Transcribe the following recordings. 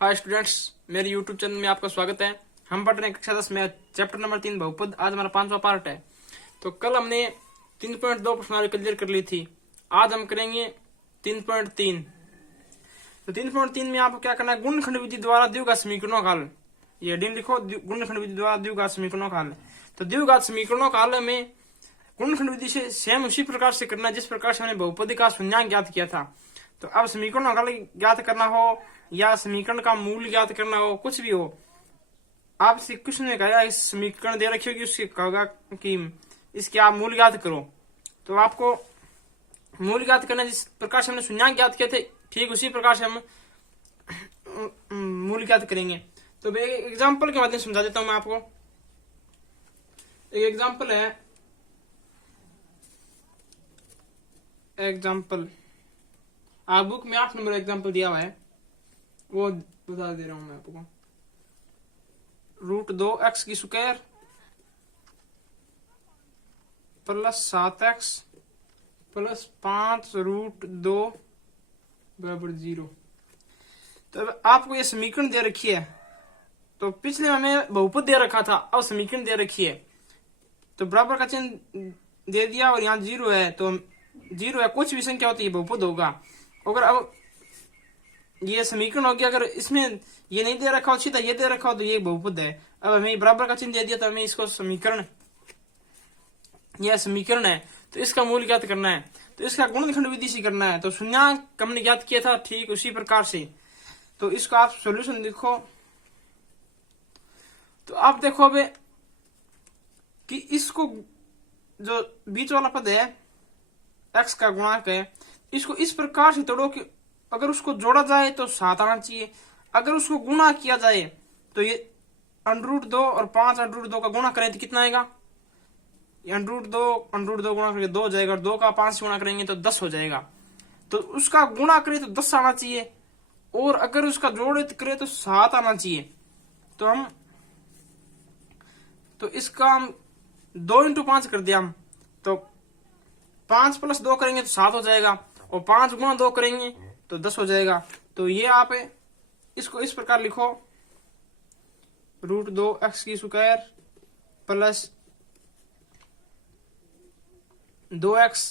Hi students, मेरे YouTube channel में आपका स्वागत है। हम पढ़ रहे हैं कक्षा 10 में चैप्टर नंबर 3 बहुपद। आज हमारा 5वां पार्ट है। तो कल हमने 3.2 प्रश्नावली क्लियर कर ली थी। आज हम करेंगे 3.3। तो 3.3 में आपको क्या करना है, गुणनखंड विधि द्वारा द्विघात समीकरणों का हल। ये हेडिंग लिखो, गुणनखंड विधि द्वारा द्विघात समीकरणों का हल। तो द्विघात समीकरणों का हल में गुणनखंड विधि से सेम उसी प्रकार से करना जिस प्रकार से हमने बहुपदी का शून्यांक ज्ञात किया था। तो अब समीकरणों का हल ज्ञात करना हो या समीकरण का मूल ज्ञात करना हो, कुछ भी हो, आपसे कुछ ने कहा इस समीकरण दे रखी होगी, उससे कहोगा कि इसके आप मूल ज्ञात करो। तो आपको मूल ज्ञात करना जिस प्रकार से हमने शून्यांक ज्ञात किए थे, ठीक उसी प्रकार से हम मूल ज्ञात करेंगे। तो एक एग्जाम्पल के माध्यम से समझा देता हूं मैं आपको। एक एग्जाम्पल है, एग्जाम्पल आप बुक में 8 नंबर एग्जाम्पल दिया हुआ है, वो बता दे रहा हूं मैं आपको। √2x की स्क्वायर प्लस 7x प्लस 5 √2 बराबर 0। तो आपको ये समीकरण दे रखी है। तो पिछले हमें बहुपद दे रखा था, अब समीकरण दे रखी है। तो बराबर का चिन्ह दे दिया और यहाँ 0 है। तो 0 है, कुछ भी संख्या होती है बहुपद होगा। अगर अब ये समीकरण हो गया, अगर इसमें ये नहीं दे रखा हो, सीधा ये दे रखा हो, तो ये बहुपद है। अब हमें बराबर का चिन्ह दे दिया, तो हमें इसको समीकरण, यह समीकरण है, तो इसका मूल ज्ञात करना है। तो इसका गुणनखंड विधि से करना है। तो शून्यांक हमने ज्ञात किया था, ठीक उसी प्रकार से। तो इसको आप सॉल्यूशन देखो। तो आप देखो अब कि इसको जो बीच वाला पद है x का गुणांक है, इसको इस प्रकार से तोड़ो कि अगर उसको जोड़ा जाए तो 7 आना चाहिए, अगर उसको गुणा किया जाए तो ये √2 और 5 √2 का गुणा करें तो कितना आएगा, √2 गुणा करके 2 हो जाएगा, और 2 का 5 से गुणा करेंगे तो 10 हो जाएगा। तो उसका गुणा करे तो 10 आना चाहिए, और अगर उसका जोड़े करे तो 7 आना चाहिए। तो इसका हम 2 × 5 कर दिया हम, तो 5 + 2 करेंगे तो 7 हो जाएगा, और 5 × 2 करेंगे तो 10 हो जाएगा। तो ये आप इसको इस प्रकार लिखो, √2x की square plus 2x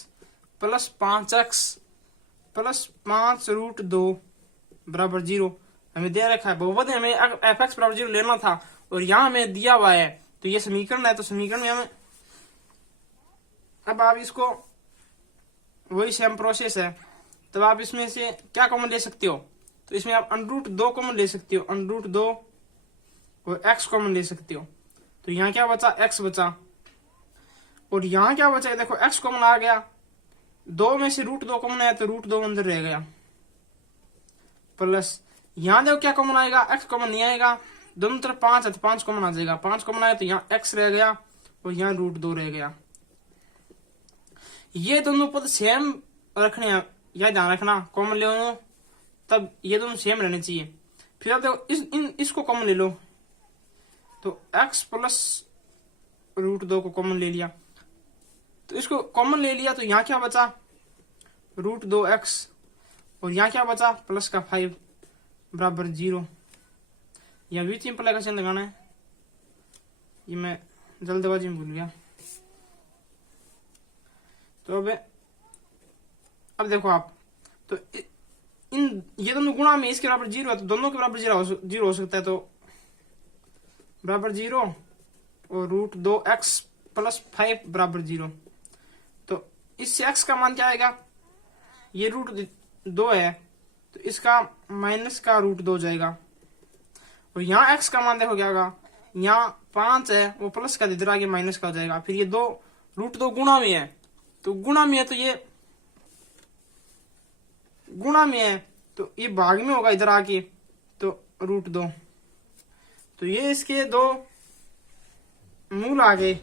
plus 5x plus 5 √2 बराबर 0 हमें दे रखा है। बहुपद हमें fx बराबर 0 लेना था, और यहाँ हमें दिया हुआ है। तो ये समीकरण है। तो समीकरण में हमें अब आप इसको वही सेम प्रोसेस है। तो आप इसमें से क्या कॉमन ले सकते हो, तो इसमें आप √2 कॉमन ले सकते हो, √2 और x कॉमन ले सकते हो। तो यहाँ क्या बचा, x बचा, और यहाँ क्या बचा, देखो x कॉमन आ गया, 2 में से √2 कॉमन आया तो √2 अंदर रह गया, प्लस यहाँ देखो क्या कॉमन आएगा, x कॉमन नहीं आएगा, दोनों तरफ 5 है तो 5 कॉमन आ जाएगा, 5 कॉमन आया तो यहाँ x रह गया और यहाँ √2 रह गया। ये दोनों पद सेम रखने हैं, यह ध्यान रखना, कॉमन ले लो तब ये दोनों सेम रहने चाहिए। फिर आप देखो इसको कॉमन ले लो, तो x प्लस √2 को कॉमन ले लिया, तो इसको कॉमन ले लिया, तो यहाँ क्या बचा, √2x, और यहाँ क्या बचा, प्लस का 5 बराबर 0। यहाँ बीच में का चिन्ह लगाना है, ये मैं जल्दबाजी में भूल गया। तो अब देखो आप, तो ये दोनों गुणा में इसके बराबर 0 है, तो दोनों के बराबर 0 हो सकता है। तो बराबर 0 और √2x प्लस 5 बराबर 0। तो इससे x का मान क्या आएगा, ये √2 है तो इसका माइनस का √2 हो जाएगा, और यहाँ x का मान देखो क्या होगा, यहाँ 5 है वो प्लस का इधर आगे माइनस का हो जाएगा। फिर ये √2 गुणा में है, तो गुणा में है तो ये गुणा में है तो ये भाग में होगा इधर आके, तो √2। तो ये इसके 2 मूल आ गए।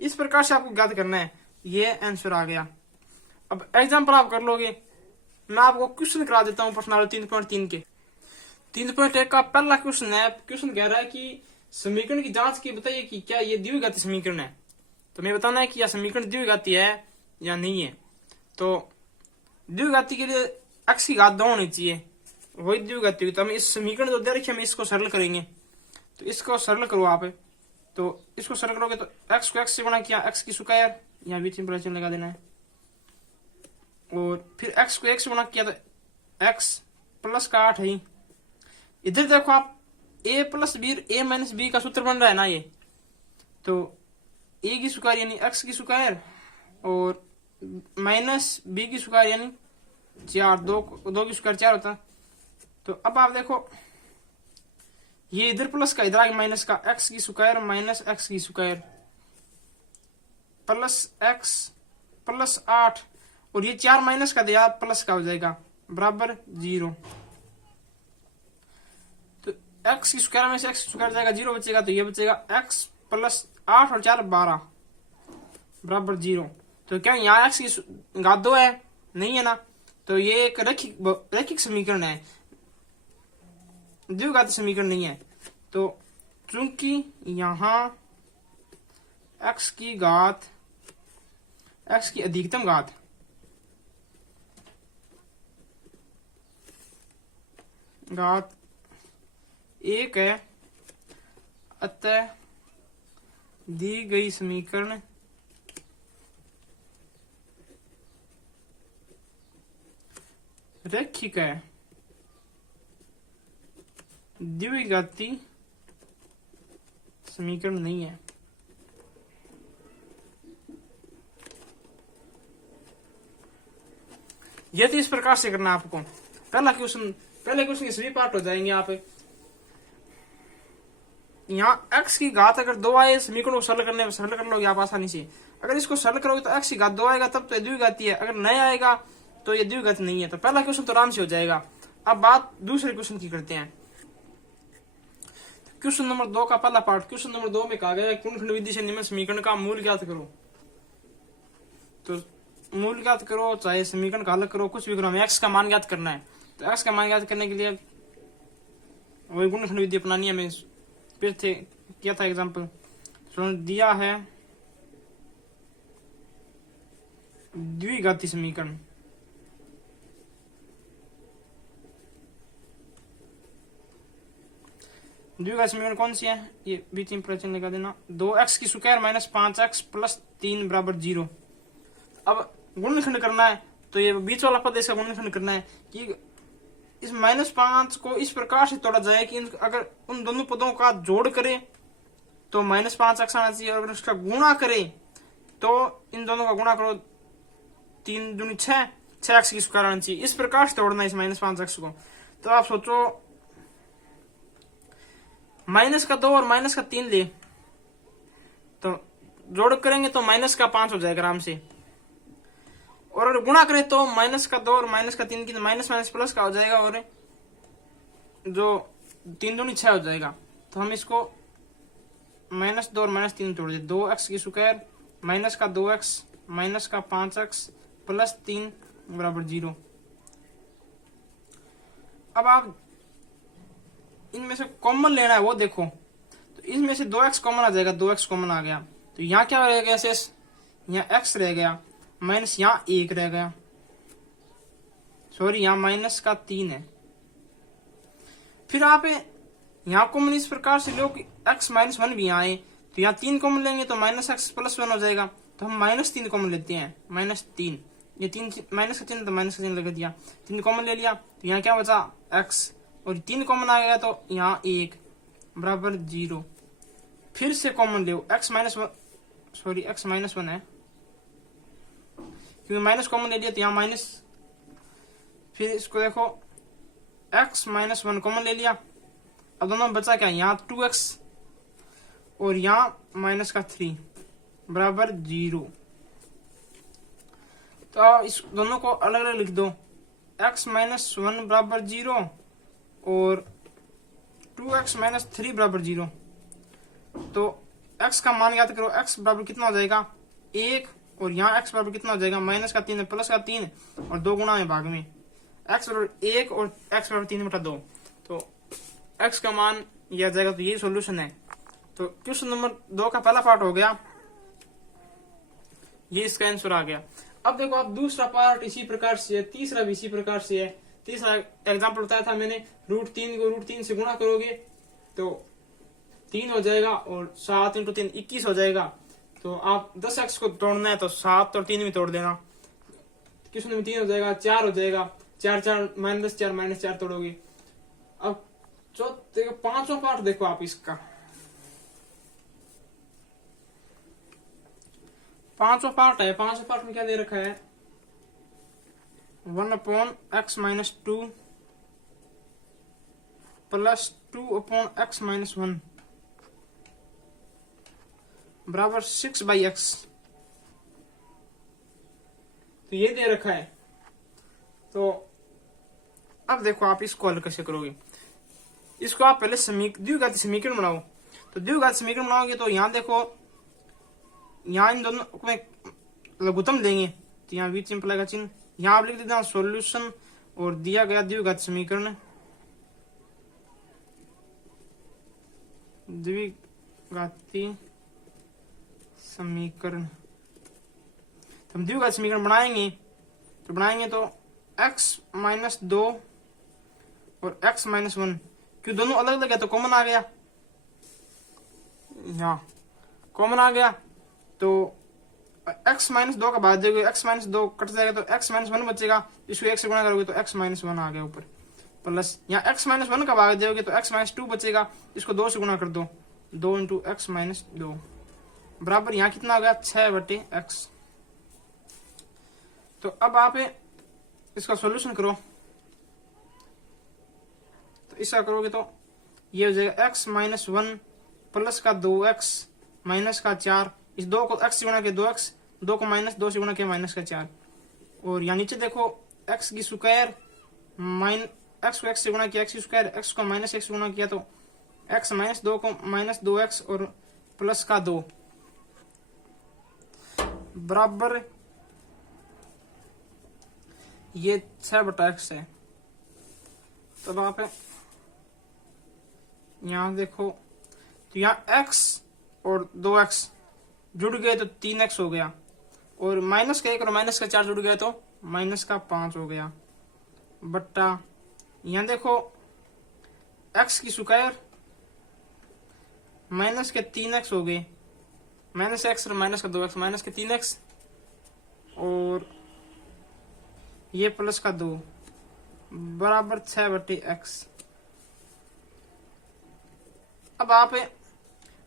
इस प्रकार से आपको ज्ञात करना है, ये आंसर आ गया। अब एग्जांपल आप कर लोगे। मैं आपको क्वेश्चन करा देता हूं प्रश्नावली 3.3 के। 3.1 का पहला क्वेश्चन है। क्वेश्चन कह रहा है कि समीकरण की जांच की बताइए कि क्या ये द्विघाती समीकरण है। तो मैं बताना है कि यह समीकरण द्विघाती है या नहीं है। तो द्विघाती के लिए x की घात 2 होनी चाहिए, वही द्विघाती होगी। तो हम इस समीकरण जो दे रखे हम इसको सरल करेंगे। तो इसको सरल करो आप, तो इसको सरल करोगे तो x को x से गुणा किया, x की स्क्वायर यहाँ बीच में प्रश्न लगा देना है, और फिर x को 1 से गुणा किया तो x प्लस का 8 है। इधर देखो आप a plus B, a minus B का सूत्र बन रहा है ना ये, तो a की स्क्वायर यानी x की स्क्वायर और माइनस b की स्क्वायर यानी 4, दो की स्क्वायर 4 होता है। तो अब आप देखो ये इधर प्लस का इधर आगे माइनस का, x की स्क्वायर माइनस x की स्क्वायर प्लस x प्लस 8 और ये 4 माइनस का दिया प्लस का हो जाएगा बराबर 0। तो x की स्क्वायर में से x स्क्वायर जाएगा 0 बचेगा, तो ये बचेगा x प्लस 8 और 4 12 बराबर 0। तो क्या यहाँ x की घात 2 है? नहीं है ना, तो ये एक रैखिक समीकरण है, द्विघाती समीकरण नहीं है। तो चूंकि यहाँ x की घात, x की अधिकतम घात एक है, अतः दी गई समीकरण रैखिक है, द्विघाती समीकरण नहीं है। यह तो इस प्रकार से करना आपको। पहले क्वेश्चन के सभी पार्ट हो जाएंगे। आप यहाँ x की घात अगर 2 आए, समीकरण को सरल कर लोगे आप आसानी से। अगर इसको सरल करोगे तो x की घात 2 आएगा, तब तो ये द्विघाती है, अगर नहीं आएगा तो ये द्विघाती नहीं है। तो पहला क्वेश्चन तो आराम से हो जाएगा। अब बात दूसरे क्वेश्चन की करते हैं। क्वेश्चन नंबर 2 का पहला पार्ट, क्वेश्चन नंबर 2 में कहा गया है गुणनखंड विधि से निम्न समीकरण का मूल ज्ञात करो। तो मूल ज्ञात करो, चाहे समीकरण का हल करो, कुछ भी करो, हमें x का मान ज्ञात करना है। तो x का मान ज्ञात करने के लिए वही गुणनखंड विधि अपनानी है। हमें फिर किया था एग्जाम्पल, दिया है द्विघाती समीकरण, द्विघाती समीकरण कौन सी है, ये बीच में प्रश्न लगा देना। 2x की स्क्वायर माइनस 5x प्लस 3 बराबर 0। अब गुणनखंड करना है, तो ये बीच वाला पद इसका गुणनखंड करना है कि इस -5 को इस प्रकार से तोड़ा जाए कि अगर उन दोनों पदों का जोड़ करे तो -5x आना चाहिए, और अगर उसका गुणा करे तो इन दोनों का गुणा करो, 3 दूनी 6, 6x की स्क्वायर आना चाहिए। इस प्रकार से तोड़ना है इस -5x को। तो आप सोचो -2 और -3 ले, तो जोड़ करेंगे तो -5 हो जाएगा आराम से, और अगर गुणा करें तो -2 और -3 की माइनस माइनस प्लस का हो जाएगा, और जो 3 दूनी 6 हो जाएगा। तो हम इसको -2 और -3 तोड़ दें, 2x की स्क्वायर -2x -5x प्लस 3 बराबर 0। अब आप इनमें से कॉमन लेना है, वो देखो, तो इसमें से 2x कॉमन आ जाएगा, 2x कॉमन आ गया, तो यहाँ क्या रह गया शेष, यहाँ x रह गया, माइनस यहाँ 1 रह गया, सॉरी यहाँ -3 है। फिर आप यहाँ कॉमन इस प्रकार से लो कि x -1 भी यहाँ आए, तो यहाँ 3 कॉमन लेंगे तो -x प्लस 1 हो जाएगा। तो हम -3 कॉमन लेते हैं, -3, ये 3 माइनस का चिन्ह, तो माइनस का चिन्ह लगा दिया, 3 कॉमन ले लिया, तो यहाँ क्या बचा x, और 3 कॉमन आ गया तो यहाँ 1 बराबर 0। फिर से कॉमन ले x -1 है, क्योंकि माइनस कॉमन ले लिया तो यहाँ माइनस, फिर इसको देखो x -1 कॉमन ले लिया, अब दोनों में बचा क्या, यहाँ 2x और यहाँ -3 बराबर 0। तो इस दोनों को अलग अलग लिख दो, x -1 बराबर 0 और 2x -3 बराबर 0। तो x का मान याद करो, x बराबर कितना हो जाएगा 1, और यहाँ x बराबर कितना हो जाएगा -3 प्लस का 3 और 2 गुणा है भाग में, x बराबर 1 और x बराबर 3/2। तो x का मान यह आ जाएगा। तो ये सॉल्यूशन है। तो क्वेश्चन नंबर 2 का पहला पार्ट हो गया, ये इसका आंसर आ गया। अब देखो आप दूसरा पार्ट इसी प्रकार से है, तीसरा भी इसी प्रकार से है। तीसरा एग्जाम्पल बताया था मैंने, √3 को √3 से गुणा करोगे तो 3 हो जाएगा, और 7 × 3 21 हो जाएगा। तो आप 10x को तोड़ना है तो 7 और 3 में तोड़ देना, किसमें 3 हो जाएगा, 4 हो जाएगा, 4 4 -4 -4 तोड़ोगे। अब चौथे पांचवा पार्ट देखो आप इसका, पांचवा पार्ट है। पांचवा पार्ट में क्या दे रखा है, 1/x-2 प्लस 2/x-1 बराबर 6/x। तो ये दे रखा है। तो अब देखो आप इसको हल कैसे करोगे। इसको आप पहले द्विघात समीकरण बनाओ। तो द्विघात समीकरण बनाओगे तो यहाँ देखो, यहाँ इन दोनों में लघुत्तम देंगे तो यहाँ बीच चिंपला का चिन्ह, यहाँ आप लिख देते हैं सॉल्यूशन और दिया गया द्विघात समीकरण, द्विघाती समीकरण। तो हम द्विघात समीकरण बनाएंगे तो x-2 और x-1, क्यों दोनों अलग अलग है तो कॉमन आ गया, यहाँ कॉमन आ गया। तो x-2 का भाग दोगे, x-2 कट जाएगा तो x-1 बचेगा, इसको 1 से गुणा करोगे तो x-1 आ गया ऊपर, प्लस यहाँ x-1 का भाग दोगे तो x-2 बचेगा, इसको 2 से गुणा कर दो, 2 × x-2 बराबर यहाँ कितना हो गया, 6/x। तो अब आप इसका सॉल्यूशन करो, तो इसका करोगे तो ये हो जाएगा x-1 प्लस का 2x माइनस का 4, इस 2 को x से गुणा किया 2x, 2 को -2 से गुणा किया -4, और यहाँ नीचे देखो x की स्क्वायर x को x से गुणा किया x की स्क्वायर, x को -x से गुणा किया तो x -2 को -2x और प्लस का 2 बराबर ये 6/x है। तब आप यहाँ देखो तो यहाँ x और 2x जुड़ गए तो 3x हो गया, और -1 और -4 जुड़ गए तो -5 हो गया, बट्टा यहाँ देखो x की स्क्वायर -3x हो गए, -x और -2x -3x और ये प्लस का 2 बराबर 6/x। अब आप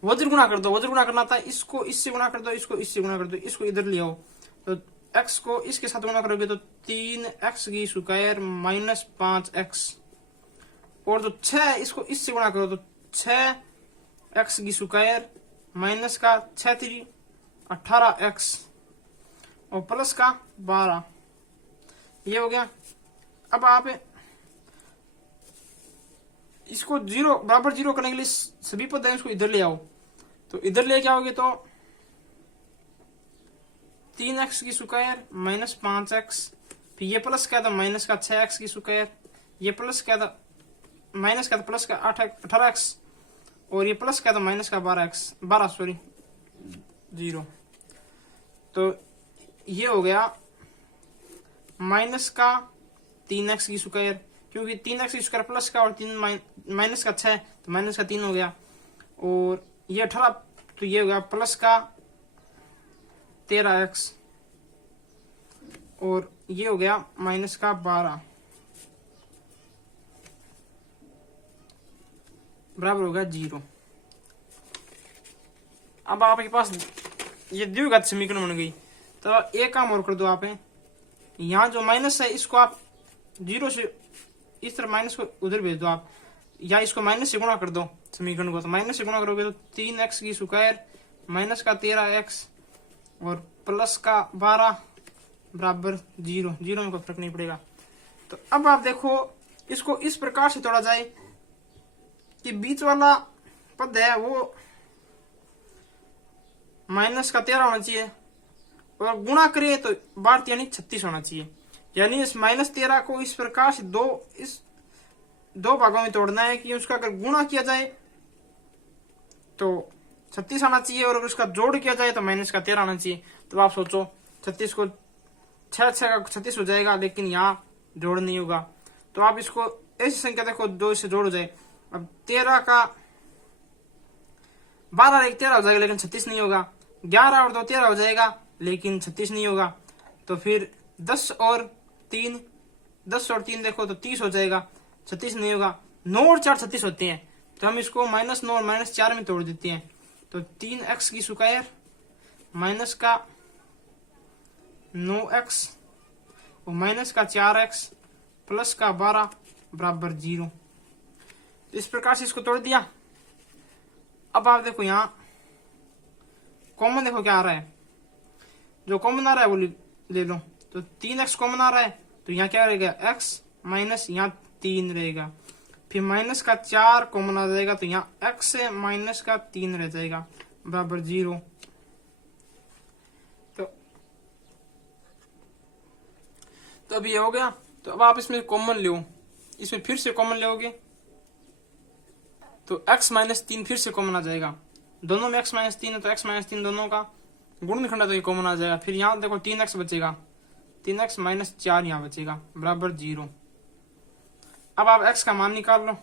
वज्र गुणा कर दो, वज्र गुणा करना था, इसको इससे गुणा कर दो, इसको इससे गुणा कर दो, इसको इधर ले आओ, तो x को इसके साथ गुणा करोगे तो 3x की स्क्वायर -5x, और तो 6 इसको इससे गुणा करो तो 6x की स्क्वायर माइनस का 6 18x और प्लस का 12, ये हो गया। अब आप इसको 0 बराबर 0 करने के लिए सभी पद है इसको इधर ले आओ, तो इधर ले क्या होगे तो 3x की स्क्वायर -5x, फिर ये प्लस क्या था माइनस का 6x की स्क्वायर, ये प्लस क्या था माइनस का प्लस का 18x, और ये प्लस क्या था माइनस का 0। तो ये हो गया माइनस का 3x की स्क्वायर, क्योंकि 3x की स्क्वायर प्लस का और 3 माइनस का 6 तो माइनस का 3 हो गया, और ये 18 तो ये हो गया प्लस का 13x, और ये हो गया माइनस का 12 बराबर हो गया 0। अब आपके पास ये द्विघात समीकरण बन गई। तो एक काम और कर दो, आप यहाँ जो माइनस है इसको आप 0 से इस तरह माइनस को उधर भेज दो आप, या इसको माइनस से गुणा कर दो समीकरण को, तो माइनस से गुणा करोगे तो 3x की स्क्वायर माइनस का 13x और प्लस का 12 बराबर 0 में कोई फर्क नहीं पड़ेगा। तो अब आप देखो इसको इस प्रकार से तोड़ा जाए कि बीच वाला पद है वो माइनस का 13 होना चाहिए, और गुणा करें तो 12 यानी 36 होना चाहिए, यानी इस -13 को इस प्रकार से दो भागों में तोड़ना है कि उसका अगर गुणा किया जाए तो 36 आना चाहिए, और अगर उसका जोड़ किया जाए तो -13 आना चाहिए। तो आप सोचो 36 को 6 का 36 हो जाएगा, लेकिन यहाँ जोड़ नहीं होगा, तो आप इसको ऐसी संख्या देखो 2 से जोड़ हो जाए। अब 13 का 12 एक 13 हो जाएगा लेकिन 36 नहीं होगा। 11 और 2 13 हो जाएगा लेकिन 36 नहीं होगा। तो फिर 10 और 3 देखो तो 30 हो जाएगा, 36 नहीं होगा। 9 और 4 36 होते हैं, तो हम इसको -9 और -4 में तोड़ देते हैं। तो 3x की स्क्वायर माइनस का 9x और माइनस का 4x प्लस का 12 बराबर 0। इस प्रकार से इसको तोड़ दिया। अब आप देखो यहाँ कॉमन देखो क्या आ रहा है, जो कॉमन आ रहा है वो ले लो। तो 3x कॉमन आ रहा है तो यहाँ क्या रहेगा x माइनस यहाँ 3 रहेगा। फिर माइनस का 4 कॉमन आ जाएगा तो यहाँ x से माइनस का 3 रह जाएगा बराबर 0। तो अब ये हो गया। तो अब आप इसमें कॉमन लो, इसमें फिर से कॉमन लोगे तो x -3 फिर से कॉमन आ जाएगा। दोनों में x -3 है तो x -3 दोनों का गुणनखंड तो ये कॉमन आ जाएगा। फिर यहाँ देखो 3x बचेगा, 3x -4 यहाँ बचेगा बराबर 0। अब आप x का मान निकाल लो।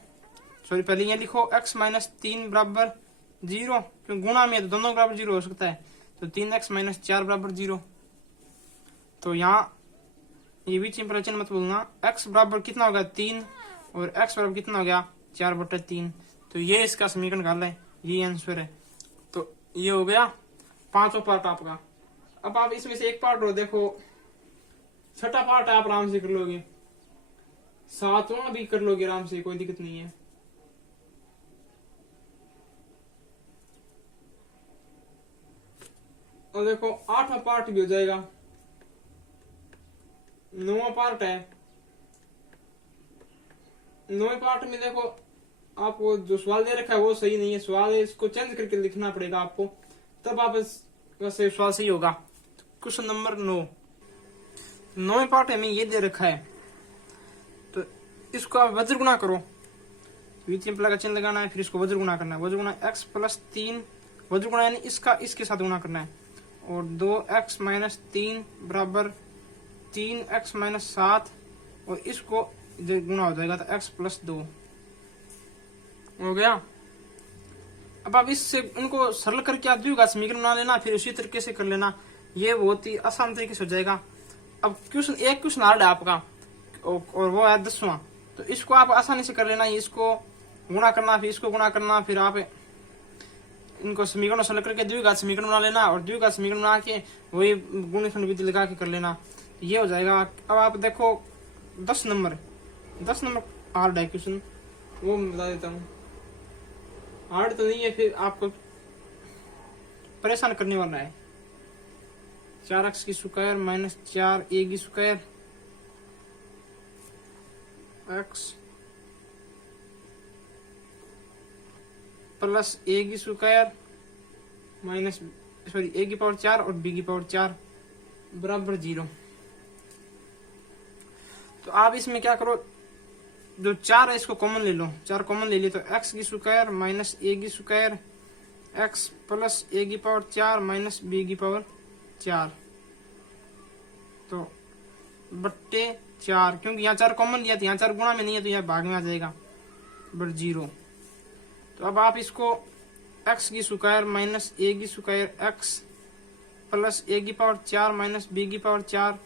सॉरी पहले ये लिखो x -3 बराबर 0, क्योंकि गुणा में तो दोनों बराबर 0 हो सकता है। तो 3x -4 बराबर 0। तो यहाँ ये बीच में प्रश्न मत बोलना। x बराबर कितना हो गया 3 और x बराबर कितना हो गया 4/3। तो ये इसका समीकरण निकाल है, ये आंसर है। तो ये हो गया 5वां पार्ट आपका। अब आप इसमें से एक पार्ट और देखो, छठा पार्ट आप आराम से कर लोगे, 7वां भी कर लोगे आराम से, कोई दिक्कत नहीं है। और देखो 8वां पार्ट भी हो जाएगा। 9वां पार्ट है। 9वें पार्ट में देखो आपको जो सवाल दे रखा है वो सही नहीं है, सवाल है इसको चेंज करके लिखना पड़ेगा आपको, तब आप वैसे सवाल सही होगा। Question number 9। 9वें पार्ट में ये दे रखा है तो इसको आप वज्र गुणा करो। द्वितीय का चिन्ह लगाना है, फिर इसको वज्र गुणा करना है। वज्र गुणा x + 3 वज्र गुणा यानी इसका इसके साथ गुणा करना है। और 2x - 3 बराबर 3x - 7 और इसको गुणा हो जाएगा तो x + 2 हो गया। अब आप इससे इनको सरल करके आप द्विघात समीकरण बना लेना, फिर उसी तरीके से कर लेना, ये बहुत ही आसान तरीके से हो जाएगा। अब एक क्वेश्चन हार्ड है आपका और वो है 10वां, तो इसको आप आसानी से कर लेना। इसको गुणा करना, फिर इसको गुणा करना, फिर आप इनको समीकरण सरल करके द्विघात समीकरण बना लेना और द्विघात समीकरण बना के वही गुणनखंड विधि लगा के कर लेना, ये हो जाएगा। अब आप देखो 10 नंबर हार्ड है क्वेश्चन, वो मैं बता देता हूँ। हार्ड तो नहीं है, फिर आपको परेशान करने वाला है। 4x की स्क्वायर -4a की स्क्वायर x प्लस a की स्क्वायर a की पावर 4 और b की पावर 4 बराबर 0। तो आप इसमें क्या करो, जो 4 है इसको कॉमन ले लो। 4 कॉमन ले ली तो x की स्क्वायर -a की स्क्वायर x प्लस a की पावर 4 b की पावर 4 तो बट्टे 4, क्योंकि यहाँ 4 कॉमन लिया तो यहाँ 4 गुणा में नहीं है तो यहाँ भाग में आ जाएगा बट 0। तो अब आप इसको x की स्क्वायर -a की स्क्वायर x प्लस a की पावर 4 b की पावर 4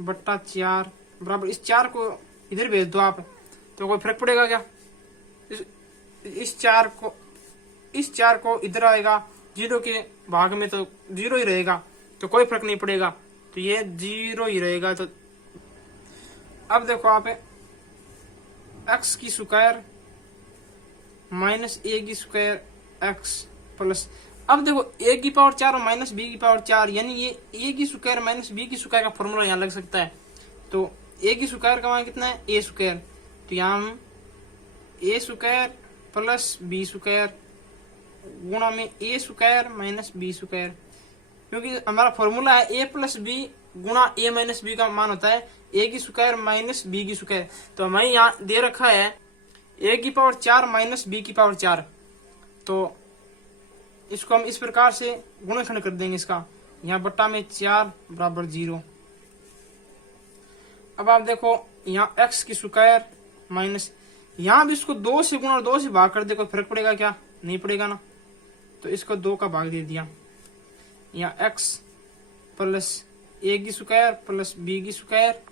बट्टा 4 बराबर, इस 4 को इधर भेज दो आप, तो कोई फर्क पड़ेगा क्या? इस 4 को इधर आएगा, 0 के भाग में तो 0 ही रहेगा, तो कोई फर्क नहीं पड़ेगा, तो ये 0 ही रहेगा। तो अब देखो आप x की स्क्वायर -a की स्क्वायर x प्लस, अब देखो a की पावर 4 और b की पावर 4 यानी ये a की स्क्वायर b की स्क्वायर का फॉर्मूला यहाँ लग सकता है। तो a की स्क्वायर का मान कितना है a स्क्वायर, तो यहाँ हम a square plus b square गुणा में a स्क्वायर b स्क्वायर, क्योंकि हमारा फॉर्मूला है a प्लस b गुणा a माइनस b का मान होता है a की स्क्वायर b की स्क्वायर। तो हमें यहाँ दे रखा है a की पावर 4 b की पावर 4, तो इसको हम इस प्रकार से गुणनखंड कर देंगे इसका, यहाँ बट्टा में 4 बराबर 0। अब आप देखो यहाँ एक्स की स्क्वायर माइनस, यहाँ भी इसको 2 से गुणा और 2 से भाग कर दे, कोई फर्क पड़ेगा क्या? नहीं पड़ेगा ना। तो इसको 2 का भाग दे दिया, यहाँ एक्स प्लस ए की स्क्वायर प्लस बी की स्क्वायर,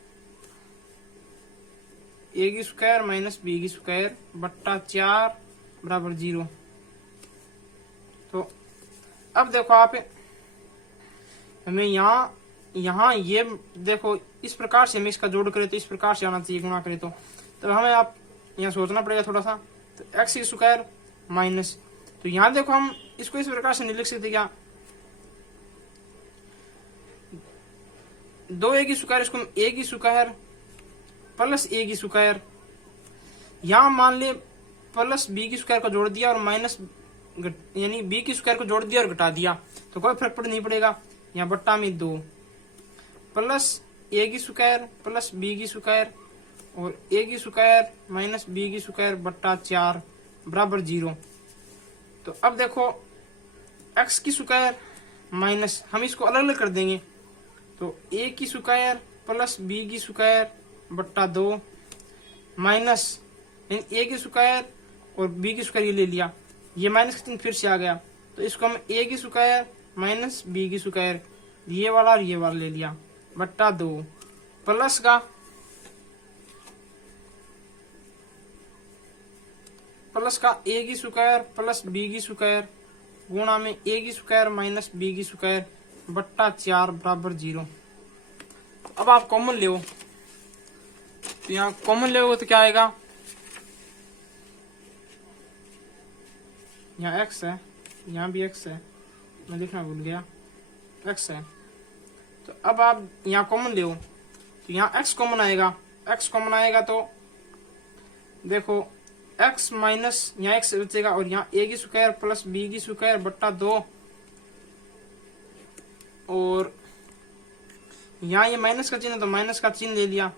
ए की स्क्वायर माइनस बी की स्क्वायर बट्टा 4 बराबर 0। तो अब देखो आप, हमें यहाँ ये देखो इस प्रकार से हमें इसका जोड़ करें तो इस प्रकार से आना चाहिए, गुणा करें तो हमें आप यहाँ सोचना पड़ेगा थोड़ा सा। तो एक्स की स्क्वायर माइनस, तो यहाँ देखो हम इसको इस प्रकार से नहीं लिख सकते क्या, 2 ए की स्क्वायर, इसको हम ए की स्क्वायर प्लस ए की स्क्वायर, यहाँ मान ले प्लस बी की स्क्वायर को जोड़ दिया और माइनस यानी बी की स्क्वायर को जोड़ दिया और घटा दिया, तो कोई फर्क नहीं पड़ेगा। यहाँ बट्टा में 2 प्लस ए की स्क्वायर प्लस बी की स्क्वायर और ए की स्क्वायर माइनस बी की स्क्वायर बट्टा 4 बराबर 0। तो अब देखो एक्स की स्क्वायर माइनस, हम इसको अलग अलग कर देंगे, तो ए की स्क्वायर प्लस बी की स्क्वायर बट्टा 2 माइनस ए की स्क्वायर और बी की स्क्वायर ये ले लिया, ये माइनस का चिन्ह फिर से आ गया, तो इसको हम ए की स्क्वायर माइनस बी की स्क्वायर, ये वाला और ये वाला ले लिया बट्टा 2 प्लस का ए की स्क्वायर प्लस बी की स्क्वायर गुणा में ए की स्क्वायर माइनस बी की स्क्वायर बट्टा 4 बराबर 0। अब आप कॉमन ले, तो यहाँ कॉमन ले तो क्या आएगा, यहाँ x है, यहाँ भी x है, मैं लिखना भूल गया, x है। तो अब आप यहाँ कॉमन ले, तो यहाँ x कॉमन आएगा, x कॉमन आएगा तो देखो x माइनस यहाँ x बचेगा और यहाँ a की स्क्वायर प्लस b की स्क्वायर बट्टा 2 और यहाँ ये माइनस का चिन्ह तो माइनस का चिन्ह ले लिया।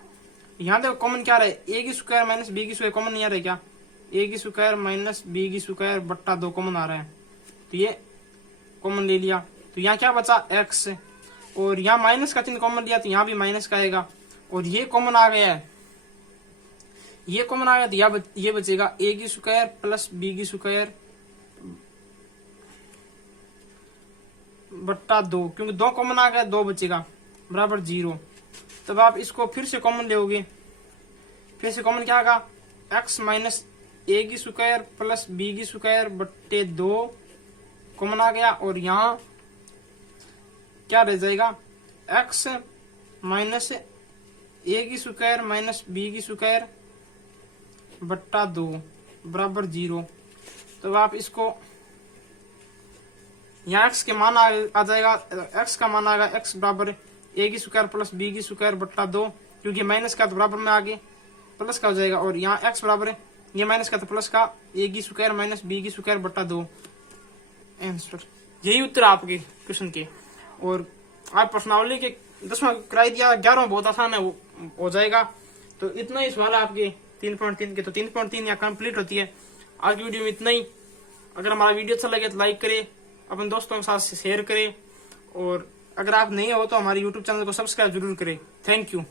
यहाँ देखो कॉमन क्या रहे, a की स्क्वायर माइनस b की स्क्वायर कॉमन नहीं आ रहा है क्या, a की स्क्वायर माइनस b की स्क्वायर बट्टा 2 कॉमन आ रहा है, तो ये कॉमन ले लिया। तो यहाँ क्या बचा x और यहाँ माइनस का चिन्ह कॉमन लिया तो यहाँ भी माइनस का आएगा और ये कॉमन आ गया है, ये कॉमन आ गया तो ये बचेगा a की स्क्वायर प्लस b की स्क्वायर बट्टा 2, क्योंकि 2 कॉमन आ गया 2 बचेगा बराबर 0। तब आप इसको फिर से कॉमन लोगे, फिर से कॉमन क्या आएगा, x माइनस ए की स्क्वायर प्लस बी की स्क्वायर बट्टे 2 कॉमन आ गया और यहाँ क्या रह जाएगा, x माइनस ए की स्क्वायर माइनस बी की स्क्वायर बट्टा 2 बराबर 0। तो आप इसको यहाँ x के मान आ जाएगा, x का मान आएगा x बराबर ए की स्क्वायर प्लस बी की स्क्वायर बट्टा 2, क्योंकि माइनस का तो बराबर में आगे प्लस का हो जाएगा और यहाँ x बराबर ये माइनस का तो प्लस का ए की स्क्वायर माइनस बी की स्क्वायर बट्टा 2। आंसर यही उत्तर आपके क्वेश्चन के। और आप प्रश्नावली के 10वां कराई दिया, 11वां बहुत आसान है, हो जाएगा। तो इतना ही सवाल है आपके 3.3 के, तो 3.3 यहाँ कंप्लीट होती है। आज की वीडियो में इतना ही। अगर हमारा वीडियो अच्छा लगे तो लाइक करें, अपने दोस्तों के साथ शेयर करें और अगर आप नहीं हो तो हमारे यूट्यूब चैनल को सब्सक्राइब जरूर करें। Thank you.